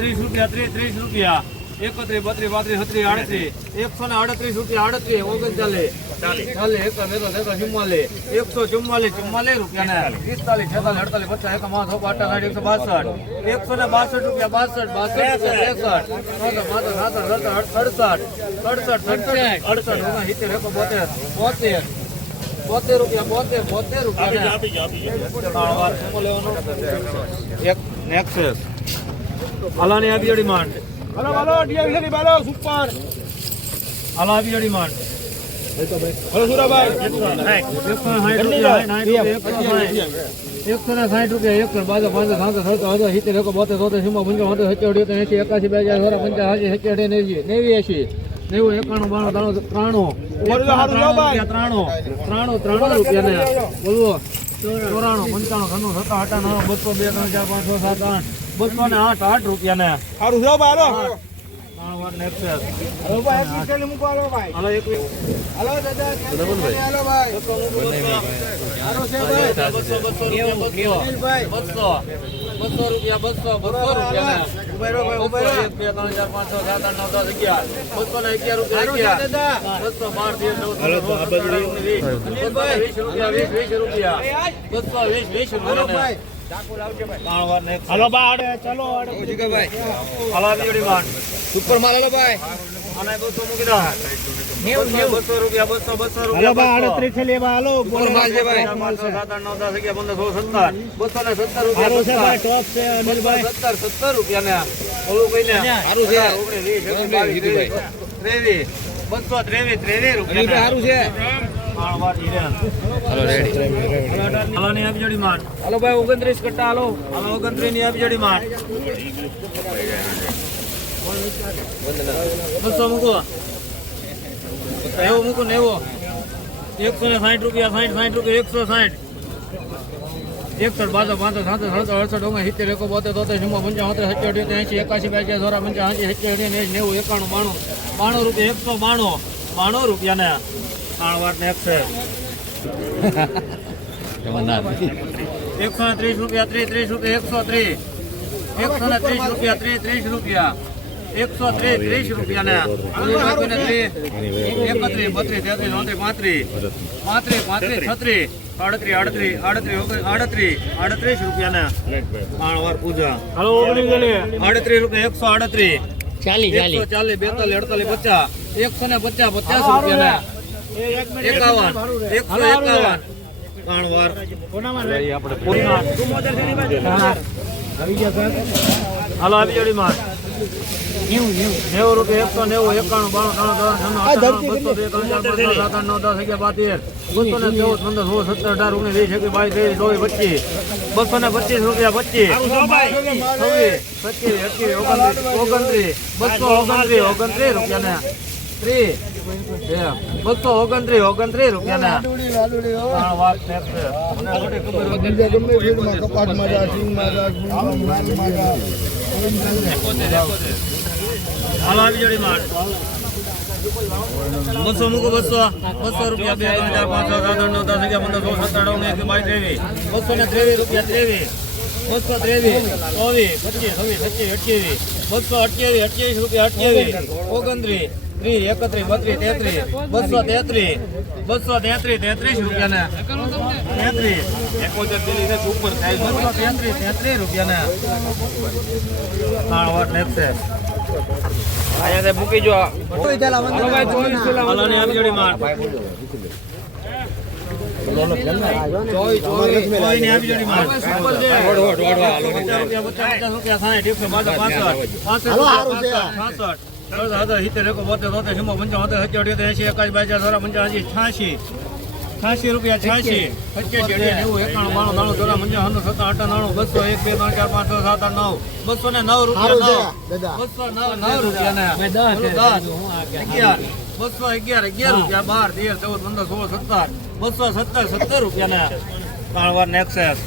ત્રીસ રૂપિયા ત્રીસ ત્રીસ રૂપિયા. એકત્રીસ બત્રીસ પાંત્રીસ છત્રીસ આડત્રીસ. એકસો ને આડત્રીસ રૂપિયા આડત્રીસ ઓગણચાલીસ. ચાલીસ. એકસો બેસો ચુમ્માલીસ. એકસો ચુમ્માલીસ ચુમ્માલીસ રૂપિયા ને પિસ્તાલીસ છેતાલીસ અડતાલીસ પચાસ એકાવન બાસો અઠાસાઠ એકસો બાસઠ. એકસો ને બાસઠ રૂપિયા બાસઠ બાસઠ એકસઠ સાસઠ સડસઠ સડસઠ. સડસઠ સડસઠ. અડસઠ ઓગણસિત્તેર એકસો બોતેર. બોતેર. બોતેર રૂપિયા બોતેર બોતેર રૂપિયા એક નેક્સસ. સુપર અલા આપી જોડી માંડ હલો સુરાભાઈ એકસો સાઠ રૂપિયા, એકસો બાજો પાંચસો સાતસો સડસો અડસો સિત્તેર એકો બોતેર પંચાવન એસી એકાસી બે હજાર સોળા પંચાસી સિત્તેર અઢી નેવી નેવી એસી નેવું એકાણું બાણું ત્રાણું ત્રાણું. ત્રાણું ત્રાણું ત્રાણું રૂપિયા ને બોલવો ચોરાણું પંચાણું સન્નું સત્તા અઠાણું બસો બે ત્રણ ચાર પાંચ છ સાત આઠ બસો ને આઠ આઠ રૂપિયા ને સારું જો ભાઈ હાલો. ત્રણ વાર ને એકસઠ. હલો ભાઈ એક વીકેન્ડ મૂકો હાલો ભાઈ. હાલો એકવીસ હાલો દાદા હાલો ભાઈ. હાલો છે ભાઈ. બસો રૂપિયા બસો. બસો. રૂપિયા બસો. બાર, વીસ. રૂપિયા વીસ વીસ રૂપિયા. બસો વીસ વીસ રૂપિયા હાલો ભાઈ? ચલો. સુપર માલ હલો ભાઈ. બસો ત્રેવીસ, ત્રેવીસ રૂપિયા સારું છે. હાલો ની જોડી હાલો ભાઈ ઓગણત્રીસ કટ્ટા હાલો. હાલો ઓગણત્રીસની આપી જોડી બસો મૂકો. નેવું મૂકો એવો. એકસો ને સાઠ રૂપિયા સાઠ સાઠ રૂપિયા એકસો સાઠ એકસઠ બાસો પાંચસો સાતસો સડસો અડસઠ ઓગણ સિત્તેર એકો બોતેર તોતેર ચુમ્મા પંચાવન સત્તર સત્તર એસી એકાસી બેસી સોળા પંચાસી સત્તર અઢી ને નેવું એકાણું બાણું. બાણું રૂપિયા એકસો બાણું. બાણું રૂપિયા ને ને એકસો ને ત્રીસ રૂપિયા ત્રીસ ત્રીસ રૂપિયા એકસો ત્રીસ. એકસો ને ત્રીસ રૂપિયા ત્રીસ ત્રીસ રૂપિયા. એકસો ત્રીસ ત્રીસ રૂપિયા ને ઓલું નાખીને ત્રીસ એકત્રીસ બત્રીસ તેત્રીસ ચોત્રીસ પાંત્રીસ. પાંત્રીસ પાંત્રીસ છત્રીસ. આડત્રીસ આડત્રીસ આડત્રીસ આડત્રીસ. આડત્રીસ રૂપિયા ને વાર પૂજા આડત્રીસ રૂપિયા એકસો આડત્રીસ. ચાલીસ ચાલીસ. બેતાલીસ અડતાલીસ પચાસ. એકસો ને પચાસ પચાસ રૂપિયા ને એકાવન. એકસો એકાવન. ત્રણ હાલો આપી જોડી માં નેવું રૂપિયા એકસો નેવું એકાણું બાણું ત્રણ ત્રણ ત્રણ બસો ને ચૌદ પંદર સોળ સત્તર અઢાર ઓગણીસ વીસ એકવીસ બાવીસ ત્રેવીસ ચોવીસ પચીસ. બસો ને પચીસ રૂપિયા પચીસ. છવ્વીસ પચીસ એકવીસ ઓગણત્રીસ ઓગણત્રીસ. બસો ઓગણત્રીસ ઓગણત્રીસ રૂપિયા ને ત્રીસ. બસો ઓગણત્રીસ ઓગણત્રીસ રૂપિયા ને ત્રણ વાત છે. મને થોડી ખબર હોય. બીજા ગમે ફીડમાં કપાટમાં જા સિંગમાં જા ગુંદમાં જા હાલો આવી જોડી માર બસો મૂકો બસો. બસો રૂપિયા બે ત્રણ ચાર પાંચ છ સાત નવ દસ અગિયાર પંદર સોળ સત્તર એકવીસ બાવીસ ત્રેવીસ. બસો ને ત્રેવીસ રૂપિયા ત્રેવીસ. બસો ત્રેવીસ ચોવીસ પચીસ છવ્વીસ સત્યાવીસ અઠ્યાવીસ. બસો અઠ્યાવીસ અઠ્યાવીસ રૂપિયા અઠ્યાવીસ. ઓગણત્રીસ. ત્રીસ એકત્રીસ બત્રીસ તેત્રીસ બસો તેત્રીસ બસો તેત્રીસ તેત્રીસ રૂપિયા ને તેત્રીસ. એકોતેર ઉપર થાય બસો તેત્રીસ તેત્રીસ રૂપિયા ને ત્રણ વાર નેકસે અહીંયા મૂકી જો. રૂપિયા, પચાસ, પચાસ સત્તર, એકો, બોતેર, તોતેર, ચુમ્મોતેર, પંચાવન, અઠ્યોતેર, એંશી, એકાસી, પંચાસી, છ્યાસી, છ્યાસી રૂપિયા છ્યાસી. પચ્યાસી અઢી નેવું એકાણું બાણું ત્રાણું ચોરા પંચાવન સત્તર અઠા નાણું બસો એક બે ત્રણ ચાર પાંચ છ સાત આઠ નવ. બસો ને નવ રૂપિયા નવ. બસો નવ નવ રૂપિયા અગિયાર. બસો અગિયાર અગિયાર રૂપિયા બાર તેર ચૌદ પંદર સોળ સત્તર. બસો સત્તર સત્તર રૂપિયા ને. ત્રણ વાર ને એક્સેસ